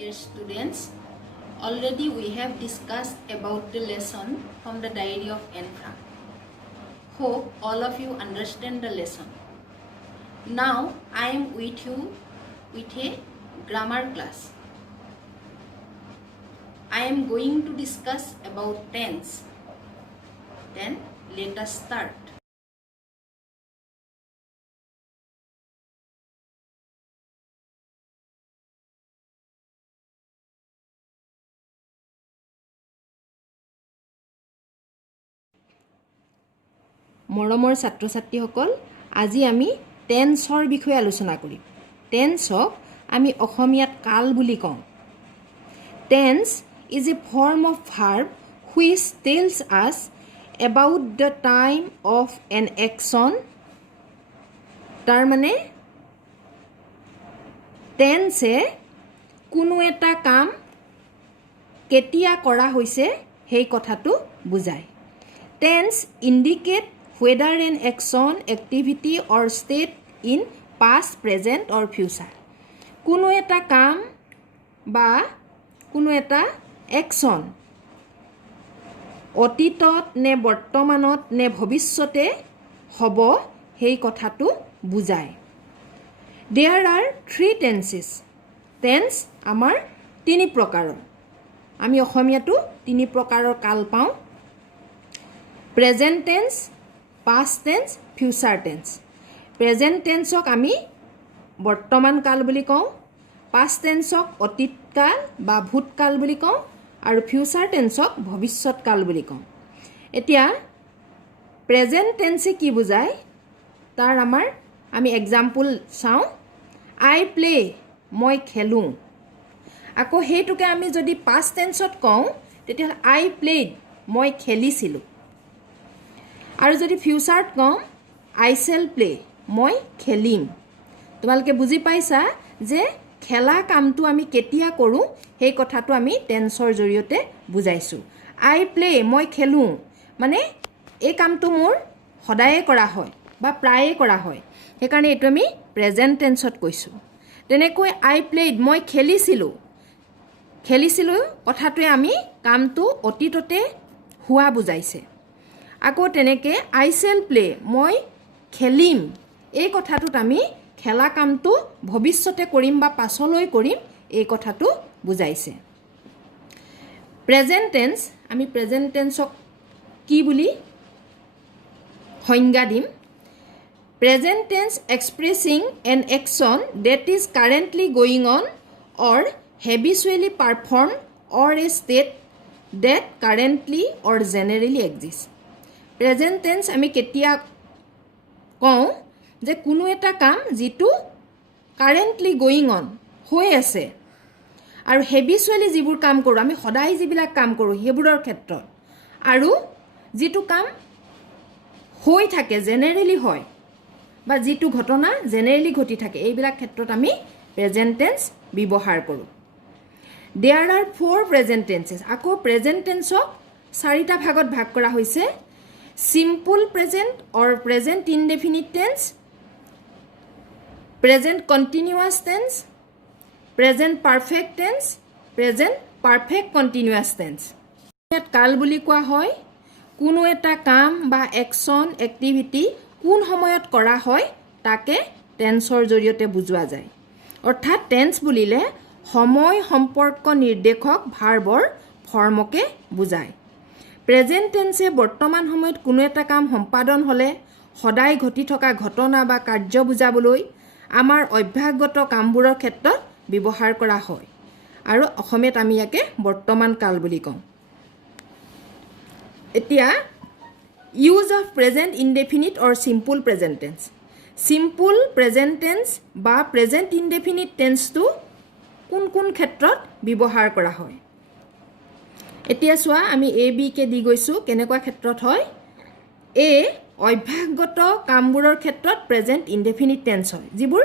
Dear students, already we have discussed about the lesson from the diary of Anne Frank. Hope all of you understand the lesson. Now I am with you with a grammar class. I am going to discuss about tense. Then let us start. মৰমৰ ছাত্ৰ ছাত্ৰীসকল আজি আমি টেন্সৰ বিষয়ে আলোচনা কৰিম টেন্সক আমি অসমীয়াত কাল বুলি কওঁ tense is a form of verb which tells us about the time of an action তাৰ মানে টেন্সে কোনো এটা কাম কেতিয়া কৰা হৈছে সেই কথাটো বুজায় tense indicate whether an action, activity or state in past, present or future. কোনো এটা কাম বা কোনো এটা action অতীতত নে বৰ্তমানত নে ভৱিষ্যতে হ'ব সেই কথাটো বুজায় There are three tenses. Tense আমাৰ তিনি প্ৰকাৰৰ আমি অসমীয়াটো তিনি প্ৰকাৰৰ কাল পাওঁ Present tense past tense, future tense. Present tense ok ami বৰ্তমান কাল বুলি কওঁ past tense ok অতীত কাল বা ভূত কাল বুলি কওঁ আৰু future tense ok ভৱিষ্যত কাল বুলি কওঁ এতিয়া present tense কি বুজায় তাৰ আমাৰ আমি एग्जांपल চাওঁ I play মই খেলুঁ আকৌ হেতুকে আমি যদি past tense ত কওঁ তেতিয়া I played মই খেলিছিলোঁ আৰু যদি ফিউচাৰত কম আই শেল প্লে মই খেলিম তোমালোকে বুজি পাইছা যে খেলা কামটো আমি কেতিয়া কৰোঁ সেই কথাটো আমি টেন্সৰ জৰিয়তে বুজাইছো আই প্লে মই খেলুঁ মানে এই কামটো মোৰ সদায়ে কৰা হয় বা প্ৰায়ে কৰা হয় সেইকাৰণে এটো আমি প্ৰেজেন্ট টেন্সত কৈছো তেনেকৈ আই প্লেড মই খেলিছিলোঁ কথাটোৱে আমি কামটো অতীততে হোৱা বুজাইছে আকৌ তেনেকে আই শেল প্লে মই খেলিম এই কথাটোত আমি খেলা কামটো ভৱিষ্যতে কৰিম বা পাছলৈ কৰিম এই কথাটো বুজাইছে প্ৰেজেন্ট টেন্স আমি প্ৰেজেন্ট টেন্সক কি বুলি সংজ্ঞা দিম present tense expressing an action that is currently going on or habitually performed or a state that currently or generally exists present tense আমি কেতিয়া কওঁ যে কোনো এটা কাম যেটো কাৰেন্টলি গোইং অন হৈ আছে আৰু হেবিচুৱেলি যিবোৰ কাম কৰোঁ আমি সদায় যিবিলাক কাম কৰোঁ হেবোৰৰ ক্ষেত্ৰত আৰু যেটো কাম হৈ থাকে জেনেৰেলি হয় বা যেটো ঘটনা জেনেৰেলি ঘটি থাকে এইবিলাক ক্ষেত্ৰত আমি প্ৰেজেন্ট টেন্স ব্যৱহাৰ কৰোঁ There are four present tenses আকৌ প্ৰেজেন্ট টেন্সক চাৰিটা ভাগত ভাগ কৰা হৈছে Simple present or present indefinite tense, present continuous tense, present perfect tense, present perfect continuous tense. ইয়াত কাল বুলি কোৱা হয় কোনো এটা কাম বা অ্যাকশন এক্টিভিটি কোন সময়ত কৰা হয় তাকে টেন্সৰ জৰিয়তে বুজোৱা যায় অৰ্থাৎ টেন্স বুলিলে সময় সম্পৰ্ক নিৰ্দেশক ভাৰ্বৰ ফৰ্মকে বুজায় প্ৰেজেন্ট টেন্সে বৰ্তমান সময়ত কোনো এটা কাম সম্পাদন হলে সদায় ঘটি থকা ঘটনা বা কাৰ্য বুজাবলৈ আমাৰ অভ্যাসগত কামবোৰৰ ক্ষেত্ৰত ব্যৱহাৰ কৰা হয় আৰু অসমীয়াত আমি ইয়াকে বৰ্তমান কাল বুলি কওঁ এতিয়া use of present indefinite or simple present tense simple present tense বা প্ৰেজেন্ট ইনডেফিনিট টেন্সটো কোন কোন ক্ষেত্ৰত ব্যৱহাৰ কৰা হয় এতিয়া চোৱা আমি এ বি কে দি গৈছো কেনেকুৱা ক্ষেত্ৰত হয় এ অভ্যাসগত কামবোৰৰ ক্ষেত্ৰত প্ৰেজেন্ট ইনডেফিনিট টেন্স হয় যিবোৰ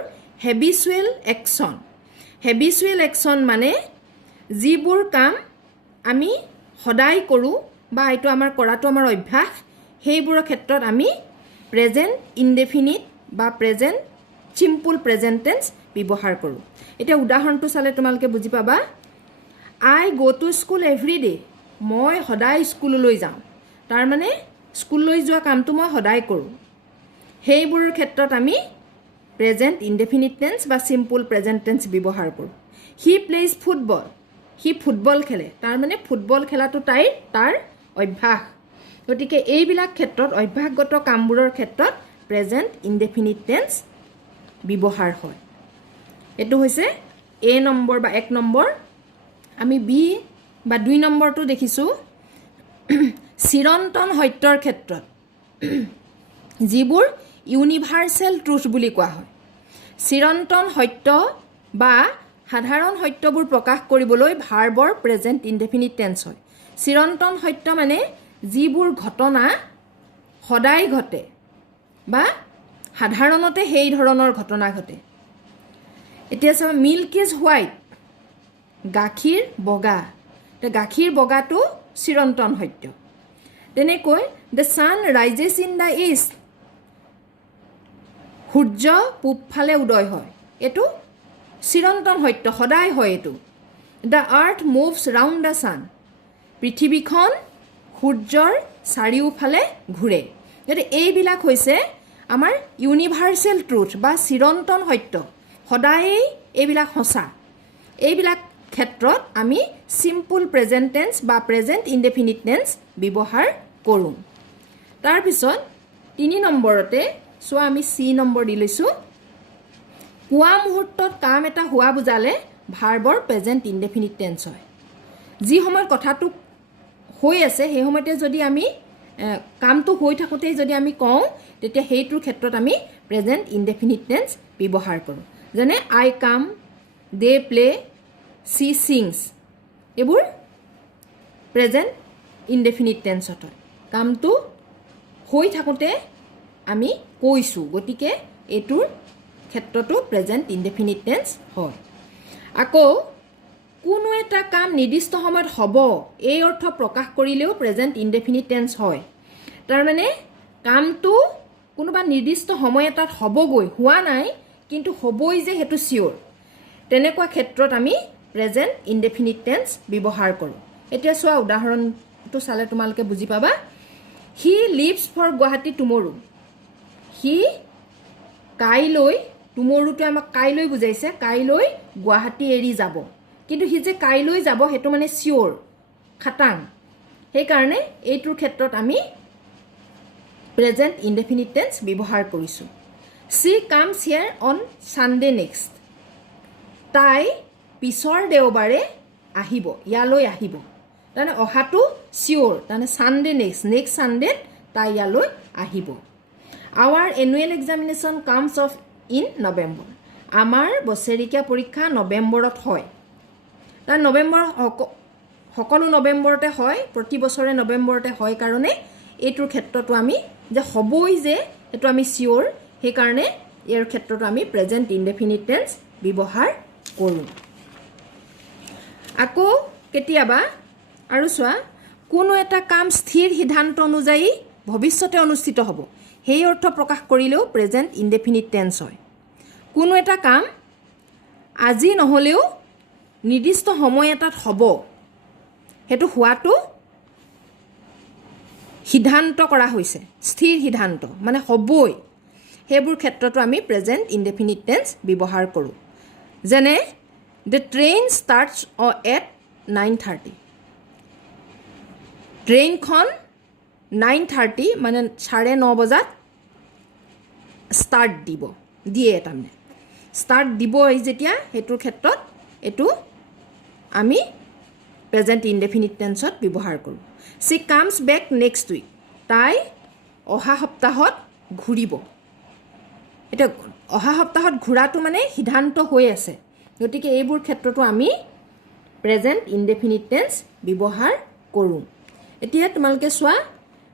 হেবিচুৱেল একশ্যন মানে যিবোৰ কাম আমি সদায় কৰোঁ বা এইটো আমাৰ কৰাটো আমাৰ অভ্যাস সেইবোৰৰ ক্ষেত্ৰত আমি প্ৰেজেন্ট ইনডেফিনিট বা প্ৰেজেন্ট সিম্পল প্ৰেজেন্ট টেন্স ব্যৱহাৰ কৰোঁ এতিয়া উদাহৰণটো চালে তোমালোকে বুজি পাবা আই গ' টু স্কুল এভৰি ডে মই সদায় স্কুললৈ যাওঁ তাৰমানে স্কুললৈ যোৱা কামটো মই সদায় কৰোঁ সেইবোৰৰ ক্ষেত্ৰত আমি প্ৰেজেণ্ট ইনডেফিনিট টেন্স বা চিম্পল প্ৰেজেণ্ট টেন্স ব্যৱহাৰ কৰোঁ হি প্লেইজ ফুটবল সি ফুটবল খেলে তাৰমানে ফুটবল খেলাটো তাৰ অভ্যাস গতিকে এইবিলাক ক্ষেত্ৰত অভ্যাসগত কামবোৰৰ ক্ষেত্ৰত প্ৰেজেণ্ট ইনডেফিনিট টেন্স ব্যৱহাৰ হয় এইটো হৈছে এ নম্বৰ বা 1 নম্বৰ আমি বি বা 2 নম্বৰটো দেখিছোঁ চিৰন্তন সত্যৰ ক্ষেত্ৰত যিবোৰ ইউনিভাৰ্চেল ট্ৰুথ বুলি কোৱা হয় চিৰন্তন সত্য বা সাধাৰণ সত্যবোৰ প্ৰকাশ কৰিবলৈ ভাৰ্বৰ প্ৰেজেণ্ট ইনডেফিনিট টেন্স হয় চিৰন্তন সত্য মানে যিবোৰ ঘটনা সদায় ঘটে বা সাধাৰণতে সেই ধৰণৰ ঘটনা ঘটে এতিয়া চাওঁ মিল্ক ইজ হোৱাইট গাখীৰ বগা গাখীৰ বগাটো চিৰন্তন সত্য তেনেকৈ the sun rises in the east সূৰ্য পূবফালে উদয় হয় এইটো চিৰন্তন সত্য সদায় হয় এইটো the earth moves round the sun পৃথিৱীখন সূৰ্যৰ চাৰিওফালে ঘূৰে গতিকে এইবিলাক হৈছে আমাৰ ইউনিভাৰ্চেল ট্ৰুথ বা চিৰন্তন সত্য সদায়েই এইবিলাক সঁচা এইবিলাক ক্ষেত্ৰত আমি চিম্পল প্ৰেজেণ্ট টেন্স বা প্ৰেজেণ্ট ইনডেফিনিট টেন্স ব্যৱহাৰ কৰোঁ তাৰপিছত 3 নম্বৰতে চোৱা আমি চি নম্বৰ দি লৈছোঁ পুৱা মুহূৰ্তত কাম এটা হোৱা বুজালে ভাৰ্বৰ প্ৰেজেণ্ট ইনডেফিনিট টেন্স হয় যি সময়ত কথাটো হৈ আছে সেই সময়তে যদি আমি কামটো হৈ থাকোঁতেই যদি আমি কওঁ তেতিয়া সেইটোৰ ক্ষেত্ৰত আমি প্ৰেজেণ্ট ইনডেফিনিট টেন্স ব্যৱহাৰ কৰোঁ যেনে I come they play C ছিংছ এইবোৰ প্ৰেজেণ্ট ইনডেফিনিট টেন্সত হয় কামটো হৈ থাকোঁতে আমি কৈছোঁ গতিকে এইটোৰ ক্ষেত্ৰতো প্ৰেজেণ্ট ইনডেফিনিট টেন্স হয় আকৌ কোনো এটা কাম নিৰ্দিষ্ট সময়ত হ'ব এই অৰ্থ প্ৰকাশ কৰিলেও প্ৰেজেণ্ট ইনডেফিনিট টেন্স হয় তাৰমানে কামটো কোনোবা নিৰ্দিষ্ট সময় এটাত হ'বগৈ হোৱা নাই কিন্তু হ'বই যে সেইটো চিয়'ৰ তেনেকুৱা ক্ষেত্ৰত আমি প্ৰেজেণ্ট ইনডেফিনিট টেন্স ব্যৱহাৰ কৰোঁ এতিয়া চোৱা উদাহৰণটো চালে তোমালোকে বুজি পাবা হি লিভছ ফৰ গুৱাহাটী টুমৰো হি কাইলৈ টুমৰোটো আমাক কাইলৈ বুজাইছে কাইলৈ গুৱাহাটী এৰি যাব কিন্তু হি যে কাইলৈ যাব সেইটো মানে চিয়'ৰ খাটাং সেইকাৰণে এইটোৰ ক্ষেত্ৰত আমি প্ৰেজেণ্ট ইনডেফিনিট টেন্স ব্যৱহাৰ কৰিছোঁ she comes here on Sunday next তাই পিছৰ দেওবাৰে আহিব ইয়ালৈ আহিব তাৰমানে অহাটো চিয়'ৰ তাৰমানে ছানডে নেক্সট ছানডেত তাই ইয়ালৈ আহিব our annual examination comes off in November আমাৰ বছৰেকীয়া পৰীক্ষা নৱেম্বৰত হয় তাৰ নৱেম্বৰ সকলো নৱেম্বৰতে হয় প্ৰতি বছৰে নৱেম্বৰতে হয় কাৰণে এইটোৰ ক্ষেত্ৰতো আমি যে হ'বই যে সেইটো আমি চিয়'ৰ সেইকাৰণে ইয়াৰ ক্ষেত্ৰতো আমি প্ৰেজেণ্ট ইনডেফিনিট টেন্স ব্যৱহাৰ কৰোঁ আকৌ কেতিয়াবা আৰু চোৱা কোনো এটা কাম স্থিৰ সিদ্ধান্ত অনুযায়ী ভৱিষ্যতে অনুষ্ঠিত হ'ব সেই অৰ্থ প্ৰকাশ কৰিলেও প্ৰেজেণ্ট ইনডেফিনিট টেন্স হয় কোনো এটা কাম আজি নহ'লেও নিৰ্দিষ্ট সময় এটাত হ'ব সেইটো হোৱাটো সিদ্ধান্ত কৰা হৈছে স্থিৰ সিদ্ধান্ত মানে হ'বই সেইবোৰ ক্ষেত্ৰতো আমি প্ৰেজেণ্ট ইনডেফিনিট টেন্স ব্যৱহাৰ কৰোঁ যেনে দ্য ট্ৰেইন ষ্টাৰ্টছ এট 9:30 ট্ৰেইনখন 9:30 মানে 9:30 বজাত ষ্টাৰ্ট দিয়ে তাৰমানে ষ্টাৰ্ট দিব যেতিয়া সেইটোৰ ক্ষেত্ৰত এইটো আমি প্ৰেজেণ্ট ইনডেফিনিট টেন্সত ব্যৱহাৰ কৰোঁ she comes back next week তাই অহা সপ্তাহত ঘূৰিব এতিয়া অহা সপ্তাহত ঘূৰাটো মানে সিদ্ধান্ত হৈ আছে গতিকে এইবোৰ ক্ষেত্ৰতো আমি প্ৰেজেণ্ট ইনডেফিনিট টেন্স ব্যৱহাৰ কৰোঁ এতিয়া তোমালোকে চোৱা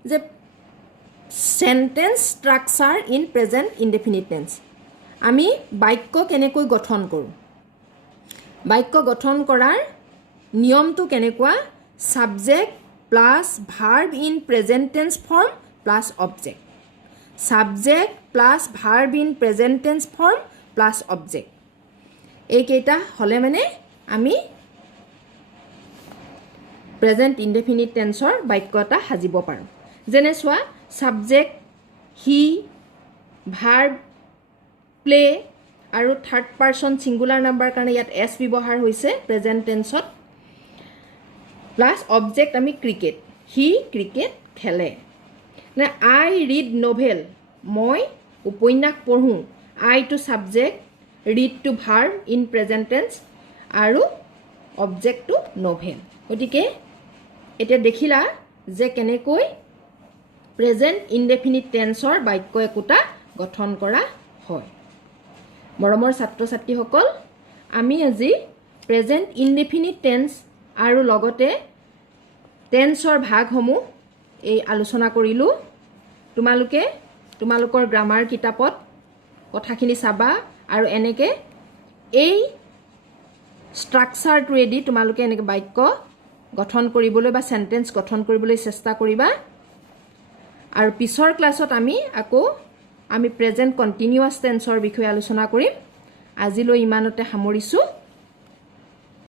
যে sentence structure in present indefinite tense আমি বাক্য কেনেকৈ গঠন কৰোঁ বাক্য গঠন কৰাৰ নিয়মটো কেনেকুৱা subject plus verb in present tense form plus object subject plus verb in present tense form plus object এইকেইটা হ'লে মানে আমি প্ৰেজেণ্ট ইনডেফিনিট টেন্সৰ বাক্য এটা সাজিব পাৰোঁ যেনে চোৱা ছাবজেক্ট হি ভাৰ্ব প্লে আৰু থাৰ্ড পাৰ্চন ছিংগুলাৰ নাম্বাৰ কাৰণে ইয়াত এছ ব্যৱহাৰ হৈছে প্ৰেজেণ্ট টেন্সত প্লাছ অবজেক্ট আমি ক্ৰিকেট হি ক্ৰিকেট খেলে নে আই ৰিড নভেল মই উপন্যাস পঢ়োঁ I to subject read to verb in present tense আৰু অবজেক্ট টু নভেল গতিকে এতিয়া দেখিলা যে কেনেকৈ প্ৰেজেণ্ট ইনডেফিনিট টেন্সৰ বাক্য একোটা গঠন কৰা হয় মৰমৰ ছাত্ৰ ছাত্ৰীসকল আমি আজি প্ৰেজেণ্ট ইনডেফিনিট টেন্স আৰু লগতে টেন্সৰ ভাগসমূহ এই আলোচনা কৰিলোঁ তোমালোকে তোমালোকৰ গ্ৰামাৰ কিতাপত কথাখিনি চাবা আৰু এনেকৈ এই ষ্ট্ৰাকচাৰটোৱেদি তোমালোকে এনেকৈ বাক্য গঠন কৰিবলৈ বা সেন্টেন্স গঠন কৰিবলৈ চেষ্টা কৰিবা আৰু পিছৰ ক্লাছত আমি প্ৰেজেণ্ট কণ্টিনিউৱাছ টেন্সৰ বিষয়ে আলোচনা কৰিম আজিলৈ ইমানতে সামৰিছোঁ